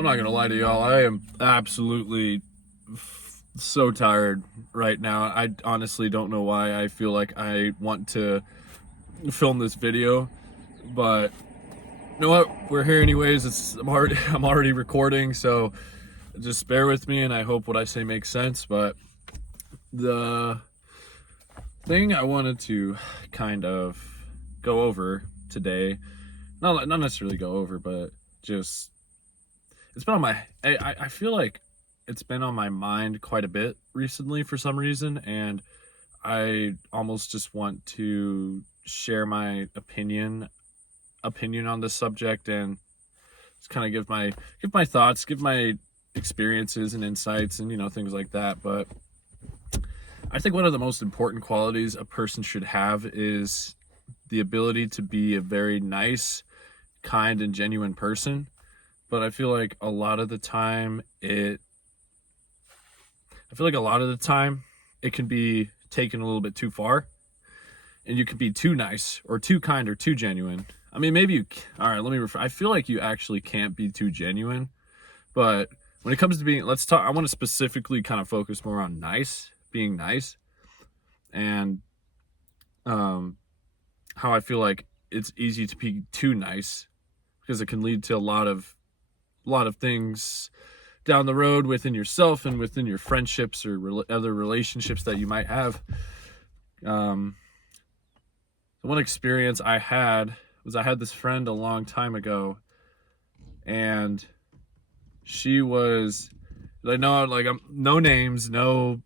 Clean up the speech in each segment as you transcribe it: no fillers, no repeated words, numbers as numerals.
I'm not gonna lie to y'all. I am absolutely so tired right now. I honestly don't know why. I feel like I want to film this video, but you know what? We're here anyways. I'm already recording, so just bear with me, and I hope what I say makes sense. But the thing I wanted to kind of go over today, not necessarily go over, but just it's been on my I feel like it's been on my mind quite a bit recently for some reason, and I almost just want to share my opinion on this subject and just kind of give my thoughts, give my experiences and insights and things like that. But I think one of the most important qualities a person should have is the ability to be a very nice, kind, and genuine person. But I feel like a lot of the time it can be taken a little bit too far, and you can be too nice or too kind or too genuine. I mean, all right, let me I feel like you actually can't be too genuine, but when it comes to I want to specifically kind of focus more on being nice, and how I feel like it's easy to be too nice because it can lead to a lot of things down the road within yourself and within your friendships or other relationships that you might have. The one experience I had was I had this friend a long time ago, and she was like I'm no names, none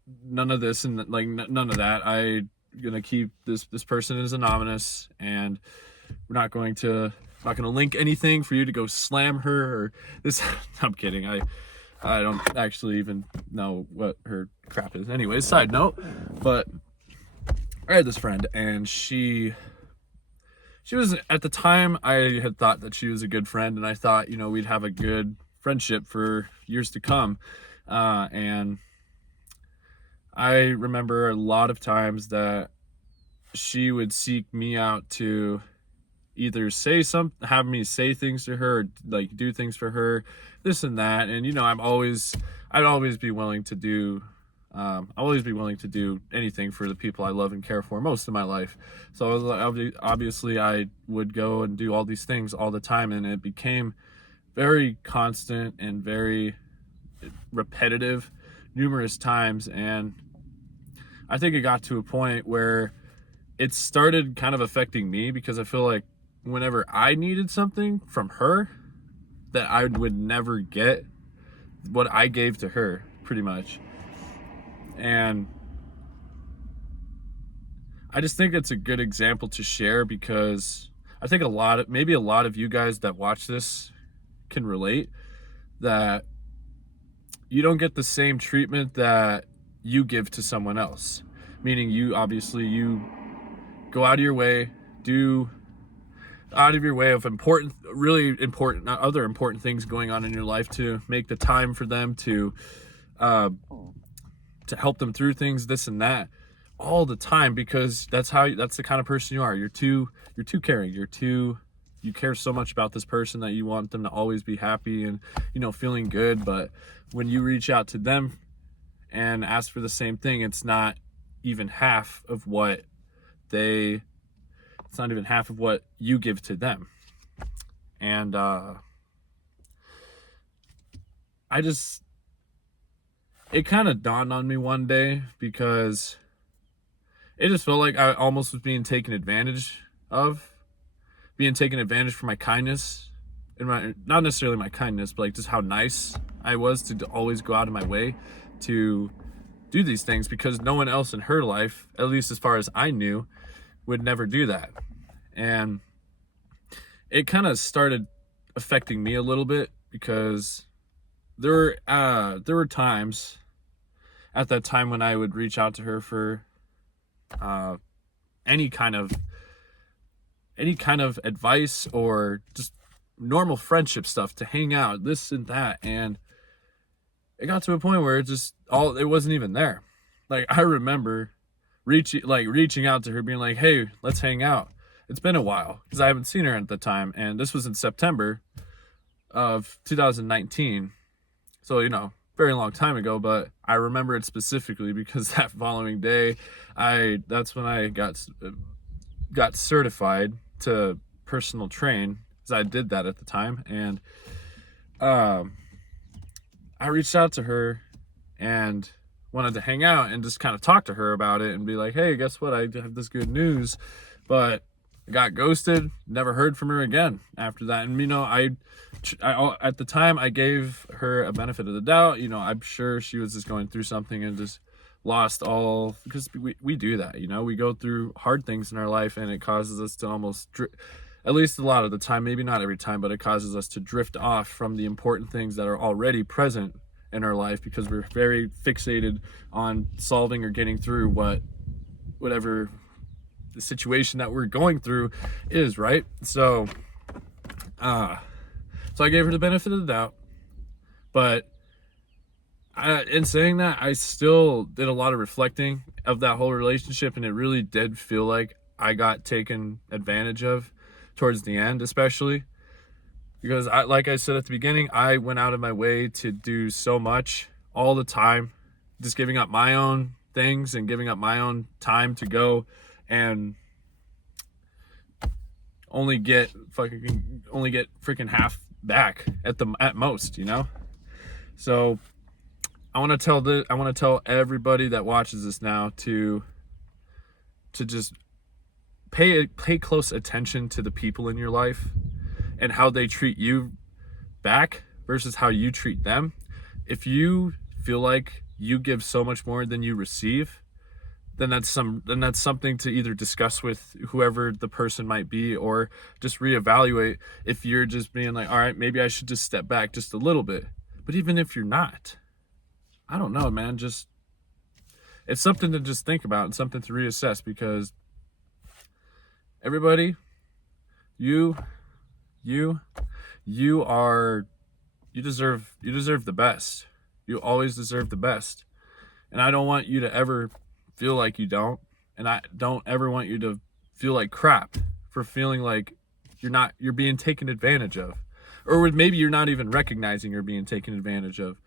of this, and like none of that. I'm gonna keep this person as anonymous, and we're not going to link anything for you to go slam her or this. I'm kidding. I don't actually even know what her crap is. Anyways, side note, but I had this friend, and she was, at the time, I had thought that she was a good friend, and I thought, we'd have a good friendship for years to come. And I remember a lot of times that she would seek me out to either have me say things to her, or like do things for her, this and that. And I'd always be willing to do anything for the people I love and care for most of my life. So obviously I would go and do all these things all the time, and it became very constant and very repetitive numerous times. And I think it got to a point where it started kind of affecting me, because I feel like whenever I needed something from her, that I would never get what I gave to her, pretty much. And I just think it's a good example to share, because I think maybe a lot of you guys that watch this can relate, that you don't get the same treatment that you give to someone else. Meaning you go out of your way, of really important, other important things going on in your life, to make the time for them, to help them through things, this and that, all the time, because that's the kind of person you are. You're too caring. You care so much about this person that you want them to always be happy and feeling good. But when you reach out to them and ask for the same thing, it's not even half of what you give to them. And it kind of dawned on me one day, because it just felt like I almost was being taken advantage for my kindness, and not necessarily my kindness, but like just how nice I was to always go out of my way to do these things, because no one else in her life, at least as far as I knew, would never do that. And it kind of started affecting me a little bit, because there were times at that time when I would reach out to her for any kind of advice, or just normal friendship stuff, to hang out, this and that. And it got to a point where it wasn't even there. Like, I remember reaching out to her, being like, hey, let's hang out. It's been a while, because I haven't seen her at the time, and this was in September of 2019. So, very long time ago, but I remember it specifically because that following day, that's when I got certified to personal train, because I did that at the time. And I reached out to her and wanted to hang out and just kind of talk to her about it and be like, hey, guess what? I have this good news. But I got ghosted, never heard from her again after that. And, I at the time, I gave her a benefit of the doubt. I'm sure she was just going through something and just lost all, because we do that. We go through hard things in our life, and it causes us to almost, at least a lot of the time, maybe not every time, but it causes us to drift off from the important things that are already present in our life, because we're very fixated on solving or getting through whatever the situation that we're going through is, right? So I gave her the benefit of the doubt, but in saying that, I still did a lot of reflecting of that whole relationship, and it really did feel like I got taken advantage of towards the end, especially because like I said at the beginning, I went out of my way to do so much all the time, just giving up my own things and giving up my own time to go and only get freaking half back at most, So I want to tell everybody that watches this now to just pay close attention to the people in your life and how they treat you back versus how you treat them. If you feel like you give so much more than you receive, then that's something to either discuss with whoever the person might be, or just reevaluate if you're just being like, all right, maybe I should just step back just a little bit. But even if you're not, I don't know, man, it's something to just think about and something to reassess, because everybody, you deserve the best. You always deserve the best. And I don't want you to ever feel like you don't. And I don't ever want you to feel like crap for feeling like you're being taken advantage of. Or maybe you're not even recognizing you're being taken advantage of.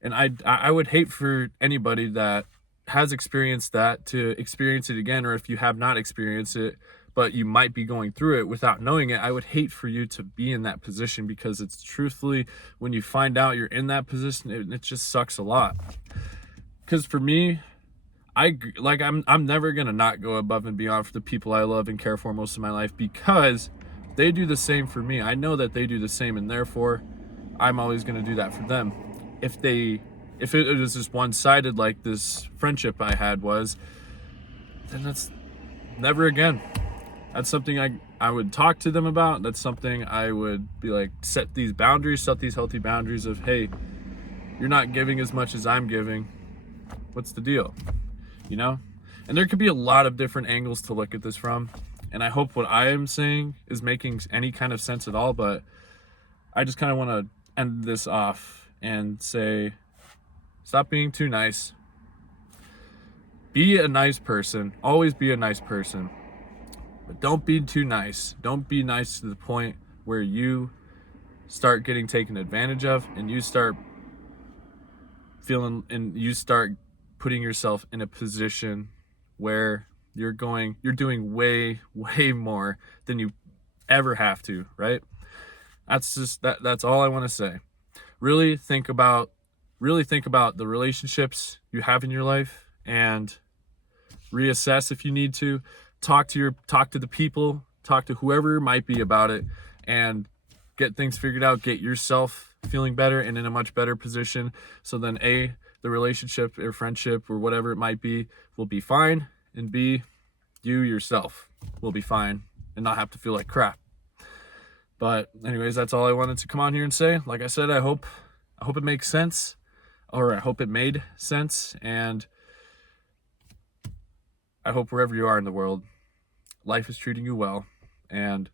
And I would hate for anybody that has experienced that to experience it again, or if you have not experienced it, but you might be going through it without knowing it, I would hate for you to be in that position, because it's truthfully, when you find out you're in that position, it just sucks a lot. Because for me, I'm never gonna not go above and beyond for the people I love and care for most of my life, because they do the same for me. I know that they do the same, and therefore I'm always gonna do that for them. If it was just one-sided like this friendship I had was, then that's never again. That's something I would talk to them about. That's something I would be like, set these healthy boundaries of, hey, you're not giving as much as I'm giving. What's the deal? And there could be a lot of different angles to look at this from. And I hope what I am saying is making any kind of sense at all. But I just kind of want to end this off and say, stop being too nice. Be a nice person. Always be a nice person. But don't be too nice. Don't be nice to the point where you start getting taken advantage of, and you start putting yourself in a position where you're doing way, way more than you ever have to, right? That's all I want to say. Really think about the relationships you have in your life, and reassess if you need to. Talk to the people, talk to whoever might be about it, and get things figured out. Get yourself feeling better and in a much better position. So then A, the relationship or friendship or whatever it might be will be fine, and B, you yourself will be fine and not have to feel like crap. But anyways, that's all I wanted to come on here and say. Like I said, I hope it makes sense, or I hope it made sense, and I hope wherever you are in the world, life is treating you well, and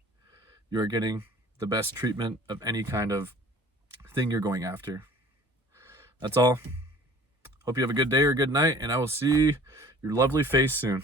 you're getting the best treatment of any kind of thing you're going after. That's all. Hope you have a good day or a good night, and I will see your lovely face soon.